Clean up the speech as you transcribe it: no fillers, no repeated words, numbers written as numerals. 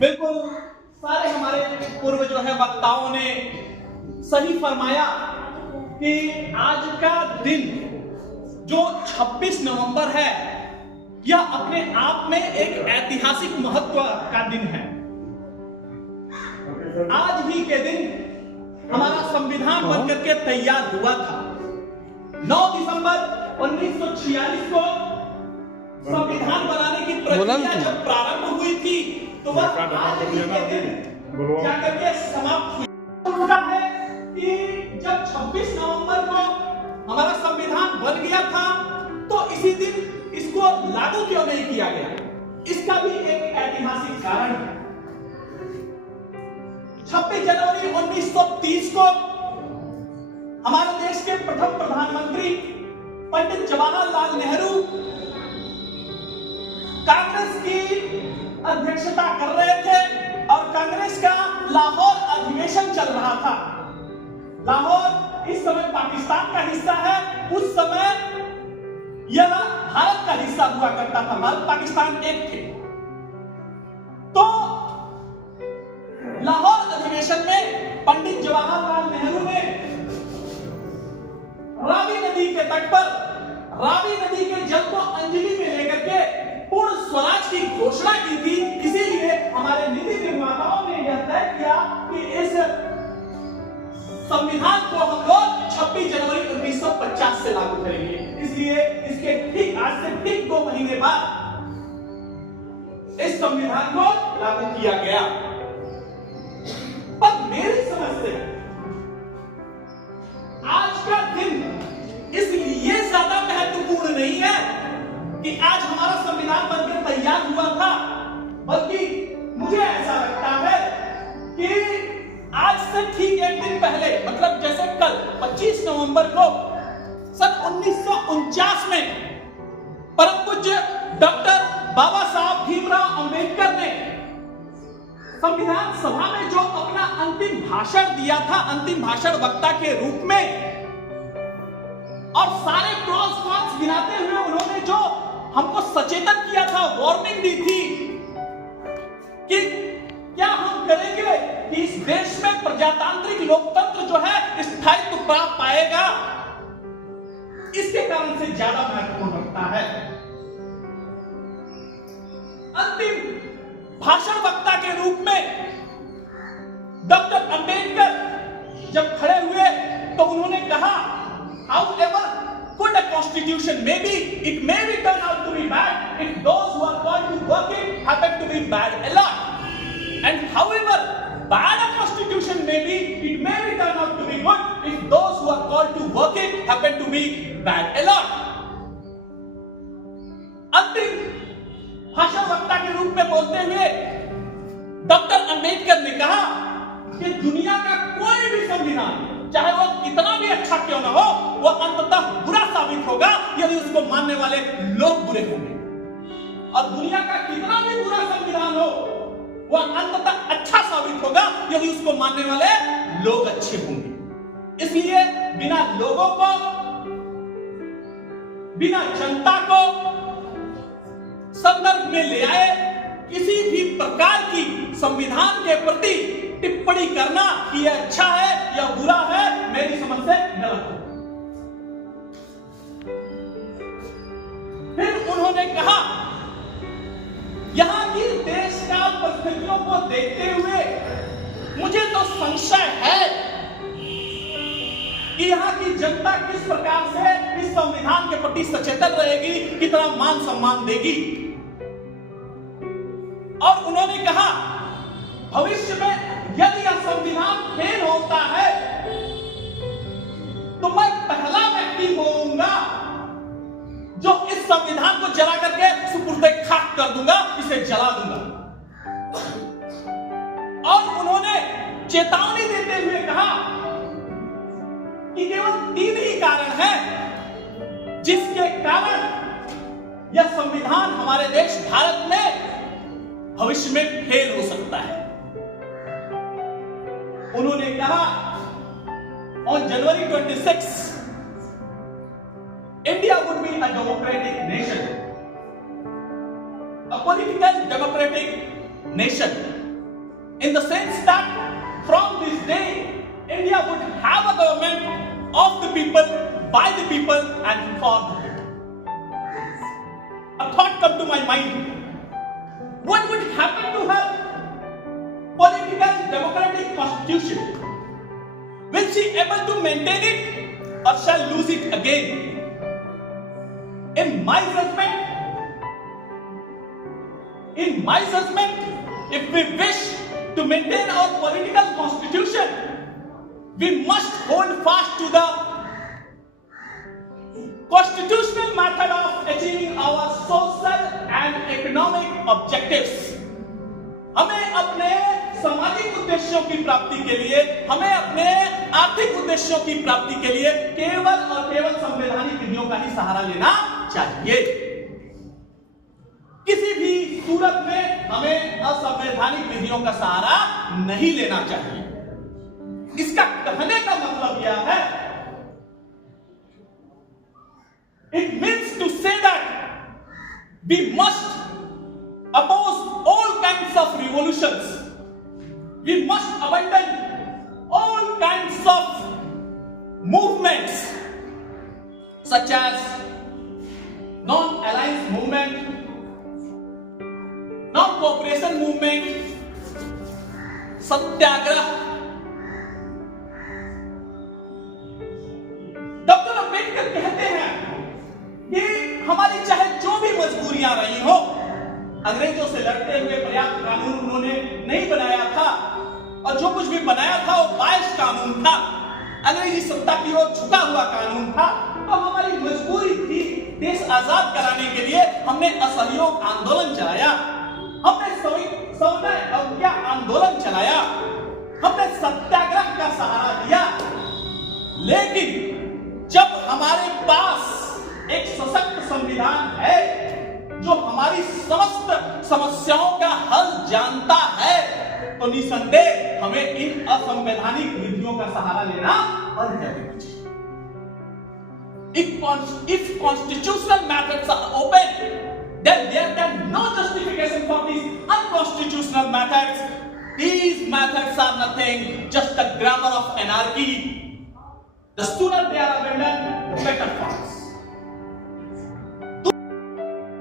बिल्कुल सारे हमारे पूर्व जो है वक्ताओं ने सही फरमाया कि आज का दिन जो 26 नवंबर है यह अपने आप में एक ऐतिहासिक महत्व का दिन है। आज ही के दिन हमारा संविधान बनकर के तैयार हुआ था। 9 दिसंबर 1946 को संविधान बनाने की प्रक्रिया जब प्रारंभ हुई थी तो वह आज ही के दिन जाकर के समाप्त हुई है कि जब 26 नवंबर को हमारा संविधान बन गया था तो इसी दिन इसको लागू क्यों नहीं किया गया, इसका भी एक ऐतिहासिक कारण है। 26 जनवरी 1930 को हमारे देश के प्रथम प्रधानमंत्री पंडित जवाहरलाल नेहरू कांग्रेस की अध्यक्षता कर रहे थे और कांग्रेस का लाहौर अधिवेशन चल रहा था। लाहौर इस समय पाकिस्तान का हिस्सा है, उस समय यह भारत का हिस्सा हुआ करता था, भारत पाकिस्तान एक थे। तो लाहौर अधिवेशन में पंडित जवाहरलाल नेहरू ने रावी नदी के तट पर रावी नदी के जल को अंजलि में लेकर के पूर्ण स्वराज की घोषणा की थी। इसीलिए हमारे नीति निर्माताओं ने यह तय किया कि इस संविधान को हम लोग 26 जनवरी 1950 से लागू करेंगे। इसलिए इसके ठीक आज से ठीक 2 महीने बाद इस संविधान को लागू किया गया। पर मेरी समझ से आज का दिन इसलिए ज्यादा महत्वपूर्ण नहीं है कि आज हमारा संविधान बनकर तैयार हुआ था, बल्कि मुझे ऐसा लगता है कि आज से ठीक एक दिन पहले, मतलब जैसे कल 25 नवंबर को सन 1949 में परम पूज्य डॉक्टर बाबा साहब भीमराव अंबेडकर ने संविधान सभा में जो अपना अंतिम भाषण दिया था, अंतिम भाषण वक्ता के रूप में, और सारे प्रोस कॉन्स गिनाते हुए उन्होंने जो हमको सचेतन किया था, वार्निंग दी थी कि क्या हम करेंगे कि इस देश में प्रजातांत्रिक लोकतंत्र जो है स्थायित्व प्राप्त पाएगा, इसके कारण से ज्यादा महत्वपूर्ण रखता है। अंतिम भाषण वक्ता के रूप में डॉक्टर अंबेडकर जब खड़े हुए तो उन्होंने कहा, however good a constitution may be, it may be turned out to be bad if those who are called to work it happen to be bad a lot. And however bad a constitution may be, it may be turned out to be good if those who are called to work it happen to be bad a lot. अंतिम भाषण वक्ता के रूप में बोलते हुए doctor Ambedkar ने कहा कि दुनिया का कोई भी संविधान चाहे वो कितना भी अच्छा क्यों ना हो, वो अंततः बुरा साबित होगा यदि उसको मानने वाले लोग बुरे होंगे, और दुनिया का कितना भी बुरा संविधान हो वो अंततः अच्छा साबित होगा यदि उसको मानने वाले लोग अच्छे होंगे। इसलिए बिना लोगों को, बिना जनता को संदर्भ में ले आए किसी भी प्रकार की संविधान के प्रति टिप्पणी करना कि यह अच्छा है या बुरा है, मेरी समझ से गलत है। फिर उन्होंने कहा, यहां की देश काल परिस्थितियों को देखते हुए मुझे तो संशय है कि यहां की जनता किस प्रकार से इस संविधान के प्रति सचेतन रहेगी, कितना मान सम्मान देगी। और उन्होंने कहा, भविष्य में यदि यह संविधान फेल होता है तो मैं पहला व्यक्ति होऊंगा जो इस संविधान को जला करके सुपुर्दे खाक कर दूंगा, इसे जला दूंगा। और उन्होंने चेतावनी देते हुए कहा कि केवल 3 ही कारण हैं जिसके कारण यह संविधान हमारे देश भारत में भविष्य में फेल हो सकता है। उन्होंने कहा, on January 26, India would be a democratic nation, a political democratic nation. in the sense that from this day, India would have a government of the people, by the people, and for the people. A thought come to my mind. What would happen to her political democratic constitution? Will she able to maintain it or shall lose it again? In my judgment, if we wish to maintain our political constitution, we must hold fast to the constitutional method of achieving our social and economic objectives. हमें अपने सामाजिक उद्देश्यों की प्राप्ति के लिए, हमें अपने आर्थिक उद्देश्यों की प्राप्ति के लिए केवल और केवल संवैधानिक विधियों का ही सहारा लेना चाहिए। किसी भी सूरत में हमें असंवैधानिक विधियों का सहारा नहीं लेना चाहिए। इसका कहने का मतलब यह है, it means to say that we must oppose all kinds of revolutions. We must abandon all kinds of movements such as non-alliance movement, non-cooperation movement, Satyagraha. Doctor Ambedkar कहते हैं कि हमारी चाहे जो भी मजबूरियां रही हो, अंग्रेजों से लड़ते हुए पर्याप्त कानून उन्होंने नहीं बनाया था, और जो कुछ भी बनाया था वो बायस कानून था, अंग्रेजी सत्ता की ओर झुका हुआ कानून था। तो हमारी मजबूरी थी, देश आजाद कराने के लिए हमने असहयोग आंदोलन चलाया, हमने सौम्य अवज्ञा आंदोलन चलाया, हमने सत्याग्रह का सहारा दिया। लेकिन जब हमारे पास एक सशक्त संविधान है जो हमारी समस्त समस्याओं का हल जानता है, तो निसंदेह हमें इन असंवैधानिक विधियों का सहारा लेना बंद कर देना चाहिए। If constitutional methods are open, then there can no justification for these unconstitutional methods. These methods are nothing, just a grammar of anarchy. The sooner they are abandoned, the better for us.